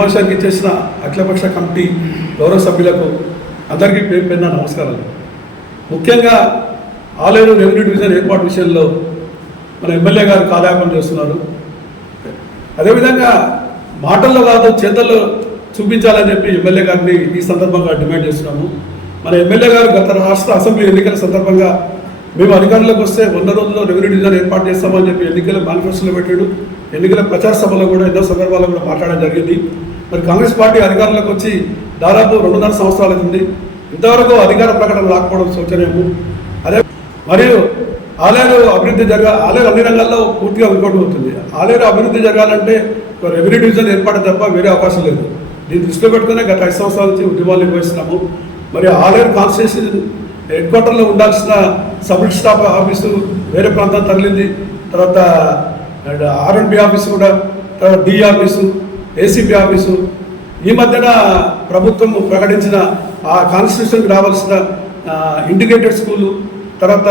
సమావేశానికి ఇచ్చేసిన అఖిలపక్ష కమిటీ గౌరవ సభ్యులకు అందరికీ పేరు పేరున నమస్కారాలు. ముఖ్యంగా ఆలేరు రెవెన్యూ డివిజన్ ఏర్పాటు విషయంలో మన ఎమ్మెల్యే గారు కాలయాపన చేస్తున్నారు. అదేవిధంగా మాటల్లో కాదు చేతల్లో చూపించాలని చెప్పి ఎమ్మెల్యే గారిని ఈ సందర్భంగా డిమాండ్ చేస్తున్నాము. మన ఎమ్మెల్యే గారు గత రాష్ట్ర అసెంబ్లీ ఎన్నికల సందర్భంగా మేము అధికారంలోకి వస్తే 100 రోజుల్లో రెవెన్యూ డివిజన్ ఏర్పాటు చేస్తామని చెప్పి ఎన్నికల మేనిఫెస్టోలో పెట్టాడు. ఎన్నికల ప్రచార సభలో కూడా ఎన్నో సందర్భాల్లో కూడా మాట్లాడడం జరిగింది. మరి కాంగ్రెస్ పార్టీ అధికారంలోకి వచ్చి దాదాపు 2.5 సంవత్సరాలు అవుతుంది. ఇంతవరకు అధికార ప్రకటన రాకపోవడం శోచనీయము. అదే మరియు ఆలేరు అభివృద్ధి ఆలేరు అన్ని రంగాల్లో పూర్తిగా అవుతుంది. ఆలేరు అభివృద్ధి జరగాలంటే రెవెన్యూ డివిజన్ ఏర్పాటు తప్ప వేరే అవకాశం లేదు. దీన్ని దృష్టిలో పెట్టుకునే గత 5 సంవత్సరాల నుంచి ఉద్యమాలు నిర్వహిస్తున్నాము. మరి ఆలేరు కాన్స్టిట్యూషన్ హెడ్ క్వార్టర్లో ఉండాల్సిన సబ్ స్టాఫ్ ఆఫీసు వేరే ప్రాంతం తరలింది. తర్వాత R&B ఆఫీసు కూడా, తర్వాత డి ఆఫీసు, ఏసీపీ ఆఫీసు. ఈ మధ్యన ప్రభుత్వం ప్రకటించిన ఆ కాన్స్టిట్యూషన్కి రావాల్సిన ఇంటిగ్రేటెడ్ స్కూలు, తర్వాత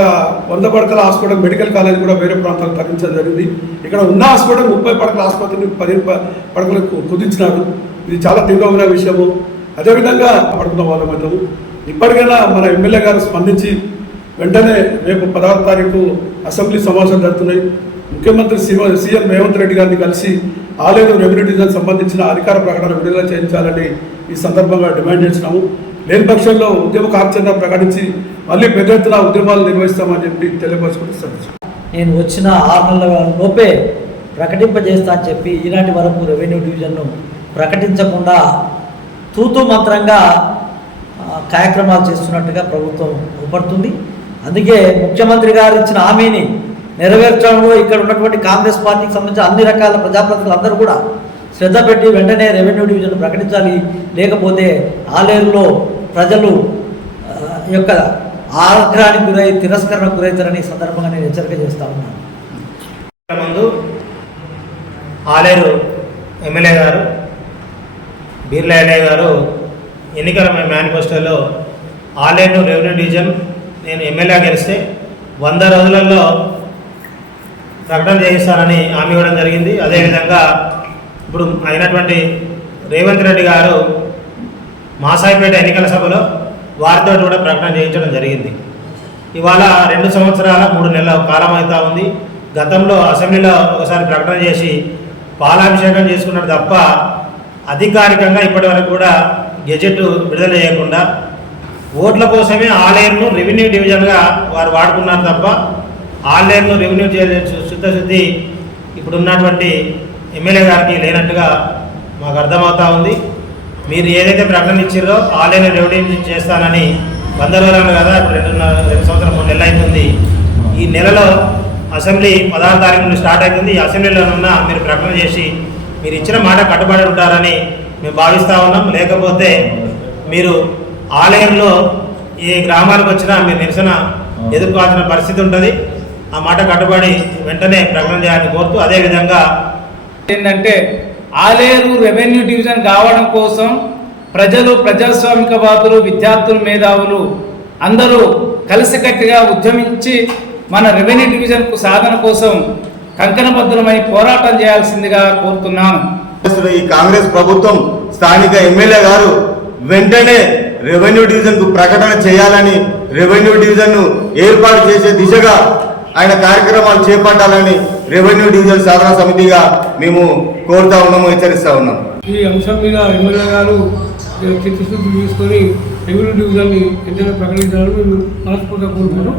100 పడకల హాస్పిటల్, మెడికల్ కాలేజ్ కూడా వేరే ప్రాంతాలకు తరలించడం జరిగింది. ఇక్కడ ఉన్న హాస్పిటల్ 30 పడకల ఆసుపత్రిని 15 పడకలకు కుదించినారు. ఇది చాలా తీవ్రమైన విషయము. అదేవిధంగా పడుకున్న వాళ్ళమవుతాము. ఇప్పటికైనా మన ఎమ్మెల్యే గారు స్పందించి వెంటనే రేపు 16వ తారీఖు అసెంబ్లీ సమావేశాలు జరుగుతున్నాయి. ముఖ్యమంత్రి సీఎం రేవంత్ రెడ్డి గారిని కలిసి ఆలేరు రెవెన్యూ డివిజన్ సంబంధించిన అధికార ప్రకటన విడుదల చేయించాలని ఈ సందర్భంగా డిమాండ్ చేసినాము. లేని పక్షంలో ఉద్యమ కార్యాచరణ ప్రకటించి మళ్ళీ పెద్ద ఎత్తున ఉద్యమాలు నిర్వహిస్తామని చెప్పి తెలియపరుచుకుంటున్నాను. నేను వచ్చిన 6 నెలల లోపే ప్రకటింపజేస్తా అని చెప్పి ఈనాటి వరకు రెవెన్యూ డివిజన్ను ప్రకటించకుండా తూతూ మంత్రంగా కార్యక్రమాలు చేస్తున్నట్టుగా ప్రభుత్వం ఊపడుతుంది. అందుకే ముఖ్యమంత్రి గారు ఇచ్చిన హామీని నెరవేర్చడంలో ఇక్కడ ఉన్నటువంటి కాంగ్రెస్ పార్టీకి సంబంధించిన అన్ని రకాల ప్రజాప్రతినిధులు అందరూ కూడా శ్రద్ధ పెట్టి వెంటనే రెవెన్యూ డివిజన్ ప్రకటించాలి. లేకపోతే ఆలేరులో ప్రజలు యొక్క ఆగ్రహానికి గురై తిరస్కరణకు గురవుతారని సందర్భంగా నేను హెచ్చరిక చేస్తా ఉన్నాను. ముందు ఆలేరు ఎమ్మెల్యే గారు బీర్లా ఎల్ఐ గారు ఎన్నికల మేనిఫెస్టోలో ఆలేరు రెవెన్యూ డివిజన్ నేను ఎమ్మెల్యే గెలిస్తే 100 రోజులలో ప్రకటన చేయిస్తానని హామీ ఇవ్వడం జరిగింది. అదేవిధంగా ఇప్పుడు అయినటువంటి రేవంత్ రెడ్డి గారు మాసాయిపేట ఎన్నికల సభలో వారితో కూడా ప్రకటన చేయించడం జరిగింది. ఇవాళ 2 సంవత్సరాల 3 నెలల కాలం అవుతా ఉంది. గతంలో అసెంబ్లీలో ఒకసారి ప్రకటన చేసి పాలాభిషేకం చేసుకున్నాడు తప్ప అధికారికంగా ఇప్పటి వరకు కూడా గెజెట్ విడుదల చేయకుండా ఓట్ల కోసమే ఆలేరును రెవెన్యూ డివిజన్గా వారు వాడుకున్నారు తప్ప ఆలేరును రెవెన్యూ శుద్ధశుద్ధి ఇప్పుడున్నటువంటి ఎమ్మెల్యే గారికి లేనట్టుగా మాకు అర్థమవుతా ఉంది. మీరు ఏదైతే ప్రకటన ఇచ్చారో ఆలేరు రెవెన్యూ చేస్తానని 100 రోజులు కదా, ఇప్పుడు 2 సంవత్సరం 3 నెలలు అవుతుంది. ఈ నెలలో అసెంబ్లీ 16వ తారీఖు నుండి స్టార్ట్ అవుతుంది. ఈ అసెంబ్లీలోనున్న మీరు ప్రకటన చేసి మీరు ఇచ్చిన మాట కట్టుబడి ఉంటారని మేము భావిస్తూ ఉన్నాం. లేకపోతే మీరు ఆలేరులో ఏ గ్రామాలకు వచ్చినా మీరు నిరసన ఎదుర్కోవాల్సిన పరిస్థితి ఉంటుంది. ఆ మాట కట్టుబడి వెంటనే ప్రకటన చేయాలని కోరుతూ, అదేవిధంగా ఏంటంటే ఆలేరు రెవెన్యూ డివిజన్ కావడం కోసం ప్రజలు, ప్రజాస్వామికవాదులు, విద్యార్థులు, మేధావులు అందరూ కలిసికట్టుగా ఉద్యమించి మన రెవెన్యూ డివిజన్కు సాధన కోసం కంకణబద్ధమై పోరాటం చేయాల్సిందిగా కోరుతున్నాను. ఈ కాంగ్రెస్ ప్రభుత్వం స్థానిక ఎమ్మెల్యే గారు వెంటనే రెవెన్యూ డివిజన్ కు ప్రకటన చేయాలని, రెవెన్యూ డివిజన్ ను ఏర్పాటు చేసే దిశగా ఆయన కార్యక్రమాలు చేపట్టాలని రెవెన్యూ డివిజన్ సాధన సమితిగా మేము కోరుతా ఉన్నాము, హెచ్చరిస్తా ఉన్నాం. ఈ అంశం మీద ఎమ్మెల్యే గారు చిత్తశుద్ధి తీసుకొని రెవెన్యూ డివిజన్ ని వెంటనే ప్రకటించాలని మేము మనస్ఫూర్తిగా కోరుకుంటాం.